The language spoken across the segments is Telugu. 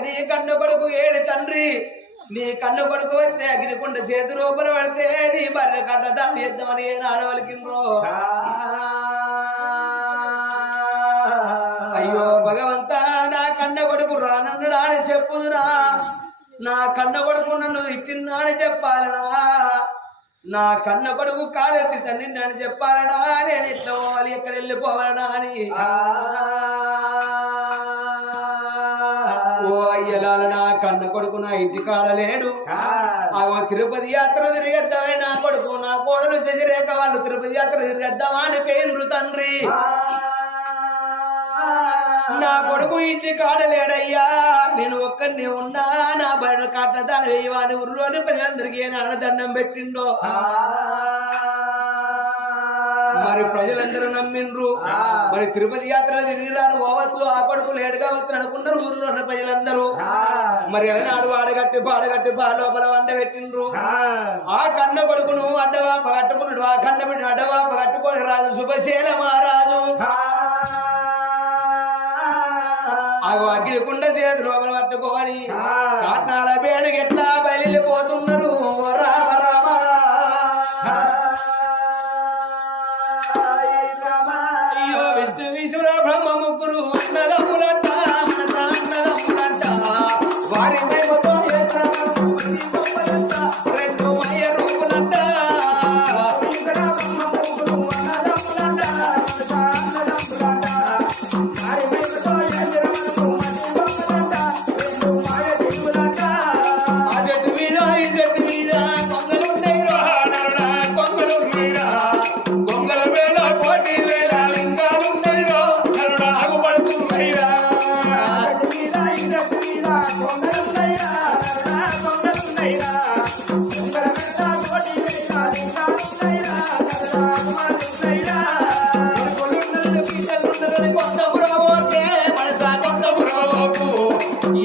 నీ కన్ను కొడుకు ఏడు తండ్రి నీ కన్ను కొడుకు వస్తే అగ్నికుండ చేతి రూపల పడితే నీ బర్రె కట్ట దాన్ని ఎద్దామని ఆడవలికిండ్రో అయ్యో భగవంత నా కన్న కొడుకు రానన్నాడా అని చెప్పుదురా నా కన్న కొడుకు నన్ను ఇట్టిన్నా అని చెప్పాలనా నా కన్న కొడుకు కాలెత్తి తండ్రి అని చెప్పాలనా నేను ఎట్లా పోవాలి ఎక్కడ వెళ్ళిపోవాలనా అని ఓ అయ్యలాల నా కన్న కొడుకు నా ఇంటి కాలలేడు ఆ తిరుపతి యాత్ర తిరిగేద్దామని నా కొడుకు నా కోడలు శశిరేఖ వాళ్ళు తిరుపతి యాత్ర తిరిగేద్దామా అని పేరు తండ్రి నా కొడుకు ఇంటి కాడలేడయ్యా నేను ఒక్కడిని ఉన్నా నా బయట కట్టదాని వేయవాని ఊరిలోని ప్రజలందరికీ నాన్న దండం పెట్టిండో మరి ప్రజలందరూ నమ్మిండ్రు మరి తిరుపతి యాత్రలు తిరిగి రాను పోవచ్చు ఆ కొడుకు లేడు కావచ్చు అనుకున్నారు ఊర్లో ఉన్న ప్రజలందరూ మరి ఎలనాడు పాడగట్టి లోపల వంట పెట్టిండ్రు ఆ కన్న కొడుకును అడ్డవాప కట్టుకున్నాడు ఆ కన్న బిడ్డ అడ్డవాప కట్టుకొని రాజు శుభశీల మహారాజు అగ్నికుండ చేతి లోపల పట్టుకొని కాట్నాల బేడు ఎట్లా బయలుపోతున్నారు రామ రామ అయ్యో విష్ణు విశ్వ బ్రహ్మ ముగ్గురు అన్నదమ్ములంట మన అన్నదమ్ములంట వారి మేమతో రెండు మయ్య రూపులంట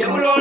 ఎవరో